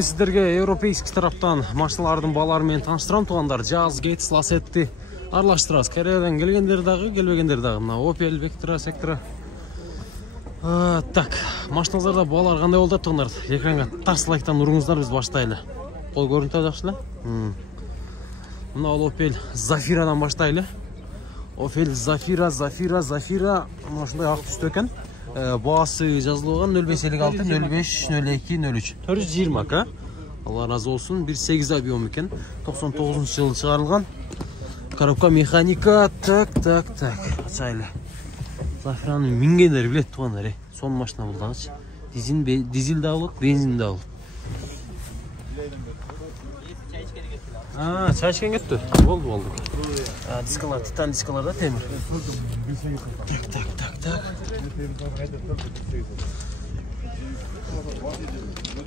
мен сіздерге европейский тараптан машиналардың балары мен таныштырам туғандар. Jazz, Getz, Lacetti аралаштырасыз. Кореядан келгендер дағы, келбегендер дағы. Мына Opel, Vectra, Sectra. Так, машиналарда балалар қандай болды туғандар? Экранға тарс лайктан ұрыңыздар, біз баштайлы. Қол көрінті жақшылы? Мына ол Opel Zafira'дан баштайлы. Opel Zafira. Машындай ақ түсті екен. Бағасы жазылған 0556 05 02 03 420 ка. Алла разы болсын. 1.8 объем екен. 99 жылы шығарылған. Коробка механика. Так. Ачайлы. Zafira'ның мингендер білет туғандар. Сон машина болдаңыз. Дизель дауылық, бензин дауылық. Çay içken gitti. Oldu. Diskalar, titan diskalar da temir. Tak.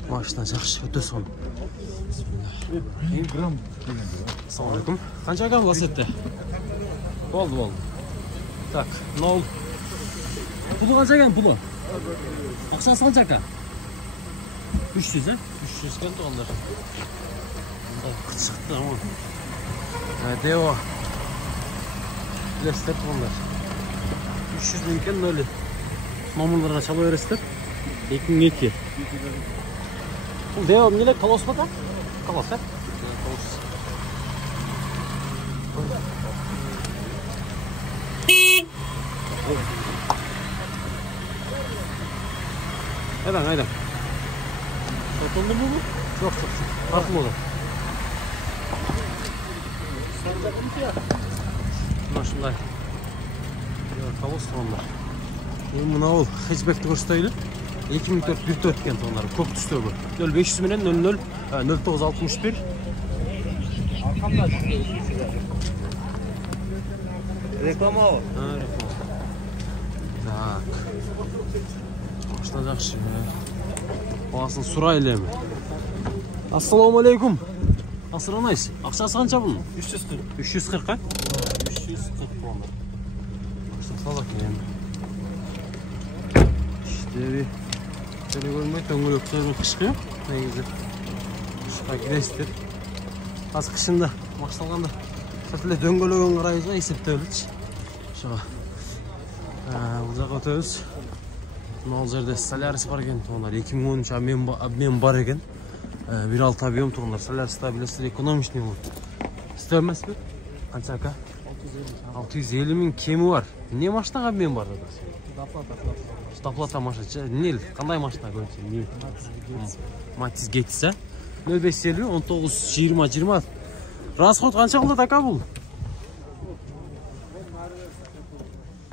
Maşından жақсы өте son. Assalamualaikum. Qancha ekan Lacetti? Oldu. Tak, ne oldu? Pulu qancha ekan pulu? Aqchasi qancha ekan? 300 ha? 300 ekan to'g'anlar. Çıktı ama. Deo. Bilesizler to'g'anlar. 300 mingken böyle. Mamurlarga çalı veresizler. 2002. Deo neler kalos mı da? Kalos ha? Kalos. Haydan. Satıldı mı bu? Çok. Farklı olur. Maşınday. Kalos toğanlar. Mına ol. Hatchback'ti koştaylı. 2004 1.4 eкен toğanlar. Köp düştü bu. 0500 menen 0961. Arkamda reklama o. Reklama. Tak. Maşına жақсы. Bağasın surayla mı? Assalamu alaikum. Asıranayız. Ақшасы қанша бұның? 340. 340 ha? 340 toğanlar. Salak yani. İşte şöyle görmeyi töngülöklerin kışkı yok. Ne güzel. Kışka girestir. Az kışında başlanğanda şöyle döngölөгөн карайга эсептеличи. Ошого. Бул жака өтөбүз. Мына жерде Solaris бар экен тоғандар. 2013 обмен бар экен. 1.6 объем тоғандар. Solaris'ta билесиздер экономичный болот. Сиз эмеспи? Канча ака? 650 миң кеми бар. Не машинага обмен бар да? Доплата машина. Не, кандай машина көрсөтсөң? Matiz Getz, 0550 19 20. Расход қанша қылды ака бұл?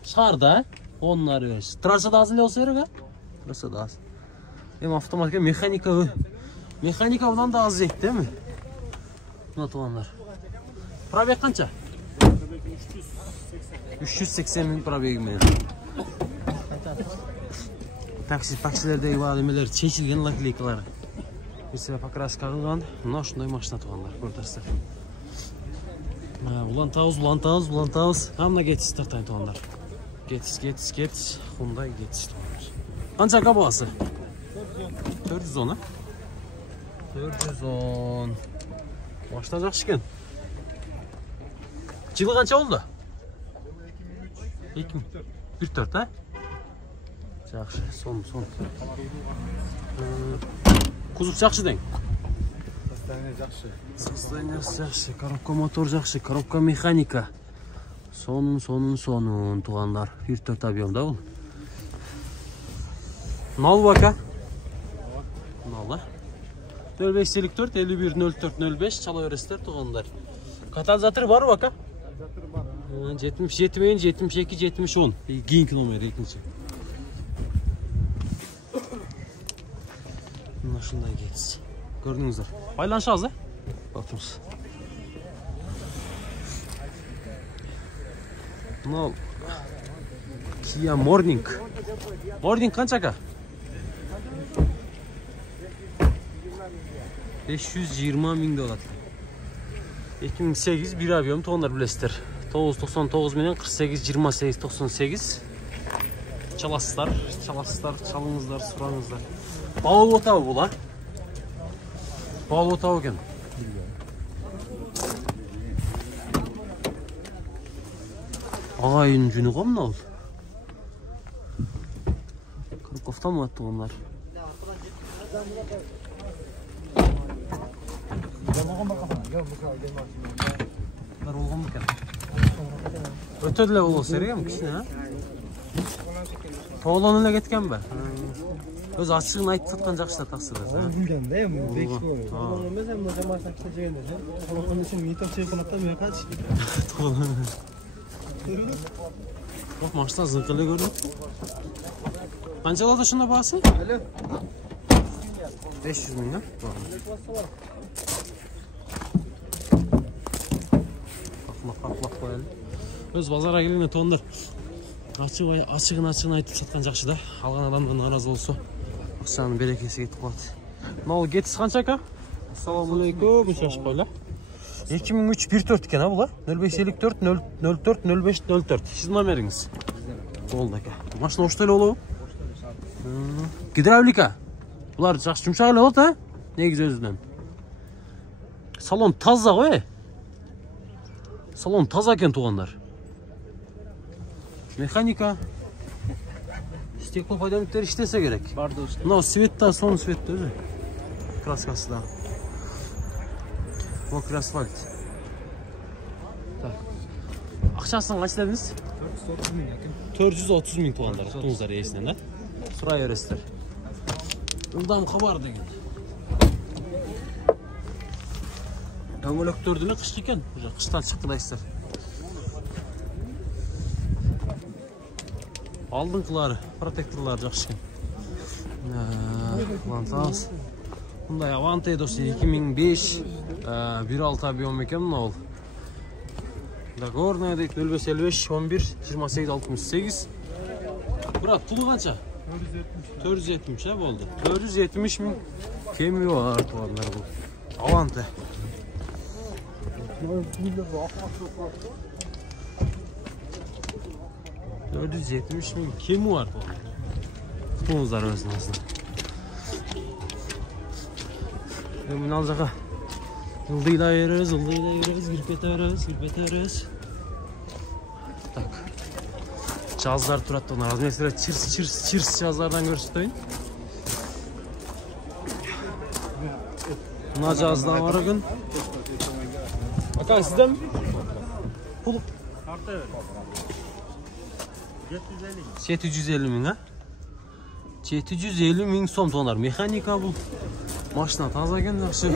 Шарда, онлар өз. Трасса да аз эле болсо керек, а? Трасса да аз. Эми автоматика механика бұдан да аз жейт, деби? Мына туғандар. Пробег қанша? 380 миң пробеги менен. Таксилердеги баалемелер чечилген наклейкалар. Бирсе покраска кылган. Мына ушундай машина туғандар, көрдүңүздөр. Улантабыз. Амна Getz тартайын туғандар. Getz. Hyundai Getz туғандар. Қанша ака бағасы? 410 а? 410. Машина жақсы екен. Жылы қанша болды? 2004 а? Жақсы, сон. Кузов жақсы дең? Состояние жақсы. Коробка мотор жақсы. Коробка механика. Сонун туғандар. 1.4 объемда бұл. Нал бака? Нал, а? 0554 51 04 05 чала өрестер туғандар. Катализатор бар бака? Катализатор бар. 77 мен 72 70 10. Кейін километр екінші. Машиндай Getz. Көрдіңіздер. Байланышыңыз, а? Бақтыңыз. Мынау Kia Morning. Morning қанша ака? 520 миң болады. 2008 1 объем тоғандар білесіздер. 999 менен 48 28 98. Çalasızlar, çalыңыздар, сұраңыздар. Балы отабы бұл, а? Bağlı otağı ekan. Ağayın jüni go muna ol? Kırkov'tan mı attı onlar? Bunlar olgun mu ekan? Ötediler ol sergen mi kişine ha? Toğlan ile ketken be. Öz açığını ayıp satkan jakşıda taksıda. Bilgem de bu bek Olgun. bu. Onun mesela bu maçta işte jegende. Onun için mitop şey konuda mı kaç? Toğlan. Bak maçta zınkılı gördüm. Kancalada şunda bahsi? Alo. 500 bin ha? Bak koyalım. Öz bazara gelene tondur. Açığını aytıp satkan jakşı da. Algan adamdan narazı bolsa akçanın berekesi ketip kalat. Mal getisi kança aka? Assalamu aleykum. Şaşıp koyla. 2003 14 eкен ha bu la. 0554 04 05 04. Sizin numarınız. Oldu aka. Maşına hoştayla oluyor. Gidravlika. Bular жақсы жұмшақ эле болот а? Негизи өзүнөн. Салон таза ғой. Салон таза экен туугандар. Механика. Стекло пайдалануптар иштесе керек. Барды işte. Мына свет да, сон свет да өзү. Краскасы да. Мокрый асфальт. Так. Акчасын канча дедиңиз? 430 bin yakın. 430 миң туугандар. Уктуңуздар ээсинен да. Сурай бересиздер. Ылдам хабар деген. Дөңгөлөктөрдү эле кышкы экен. Уже кыштан чыктылайсыздар. Алдыңкылары, протекторлары жакшы экен. Лантас. Мындай Avante досы 2005 1.6 объем экен мына ол. Догорная дейт 0555 11 28 68. Брат, пулу канча? 470 ha oldu. 470 bin kemi var tuvanlar bu. Avante. $470 bin kemi var tuvanlar. Tuğunuzlar özün aslında. Bunu alacak ha. Yıldıyla yürüyoruz, girip yeteriz. Tak. Cihazlar turatты onlar. Mesela çirs cihazlardan görürsün. Buna cihazdan var gün. Bakın sizden pul. 750 bin ha. 750 bin som tonar. Mekanika bu. Maşına taza gün yaxşı.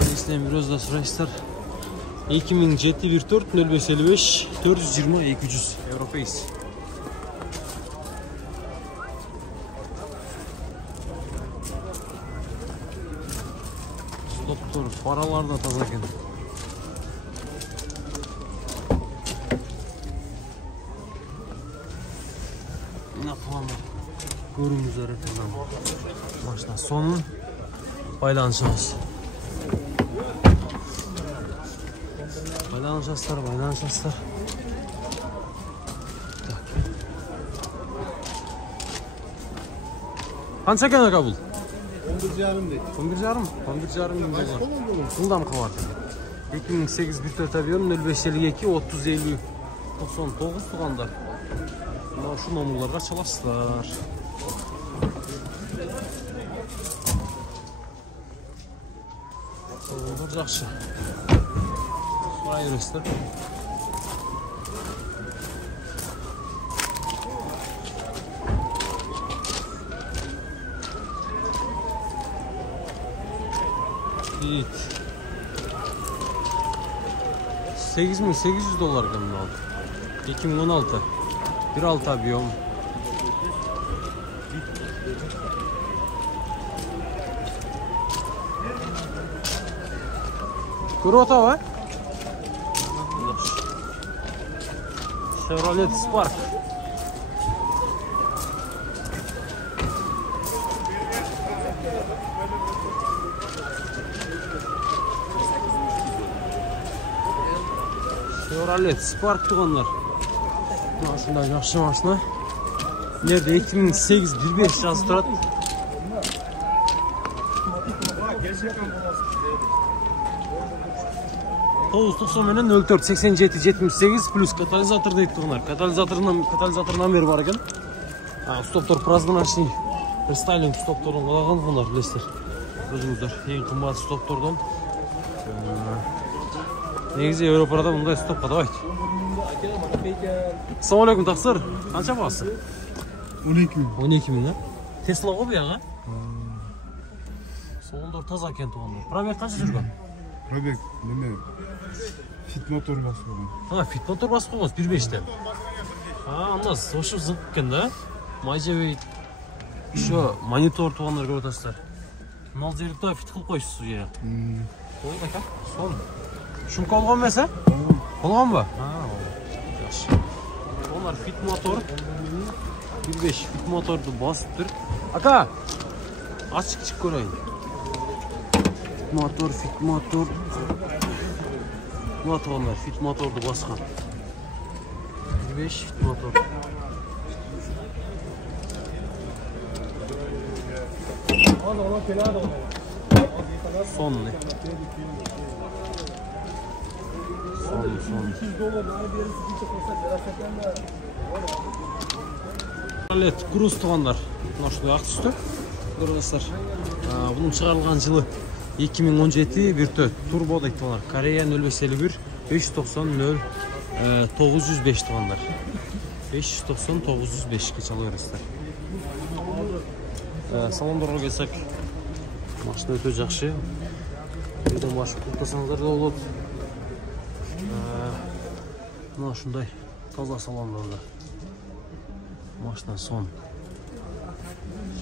Sizden biraz da sırayızlar. 2007 0555 420 200 Europeis. Stoptur, faralar da taza ekan. Ne yapalım? Görünüz öğretmen. Başta sonun paylaşacağız. Baylanışaslar. Kança ekan aka bul? 11,5 deydi. 11,5 bin dolar. Bundan mı kavar? 2008 14 avion 0552 30 50 99 tuğanlar. Şu nomurlarga çalasızlar. Olur жақсы. Ayırıstır. Evet. $8.800 kanını aldı. 2016. 1.6 avion. Круто, а? Chevrolet Spark. Chevrolet Spark tuğanlar. Aslında yaxşı maşına. Nerede 2008 15 yazı turadi. 990 менен 04 87 78 плюс катализатор дейт тугандар. Катализаторунан бери бар экен. Стоптор прозрачный рестайлинг стоптордон калаган тугандар, билесиздер. Өзүңүздөр эң кымбат стоптордон. Негизи Европада мындай стоп катабайт. Assalamu alaykum тақсыр. Қанша бағасы? 12 мың. 12 мың, а? Tesla ғой бұяға? Соңындар таза екен туғандар. Пробег қанша жүрген? Пробег, неме? Fit мотор бас болған. Fit мотор бас болған, 1.5-те. Анда сошып зыңқ екен да? Майжабей, еще монитор туғандар көріп отырсыздар. Мынау жерді фит қылып қойсыз үйе. Ой, бака, сон. Шумка olған мәсі? Olған ба? Onlar fit motor 1.5 fit motordu basıp dur. Aka açık koyayım. Fit motor. Onlar fit motordu baskan. 1.5 fit motor. Son ne? Son. Evet, Cruz тугандар. Мына ушундай ак түстө. Көрөсүздөр. Бунун чыгарылган жылы 2017 турбо дейт тугандар. Корея 0551 590 0905 тугандар. 590 905 ке чала бересиздер. Салондорго келсек, машина өтө жакшы. Үйдөн башка токтосоңуздар да болот. Мына ушундай таза салондордо. Машина сон.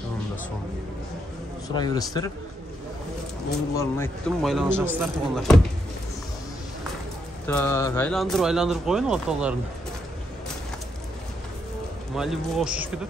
Sonunda son. Surayı gösterip номерларын айттым, байланышасыздар тугандар. Так, айландырып коюн орталарын. Малибуга окшош кетет.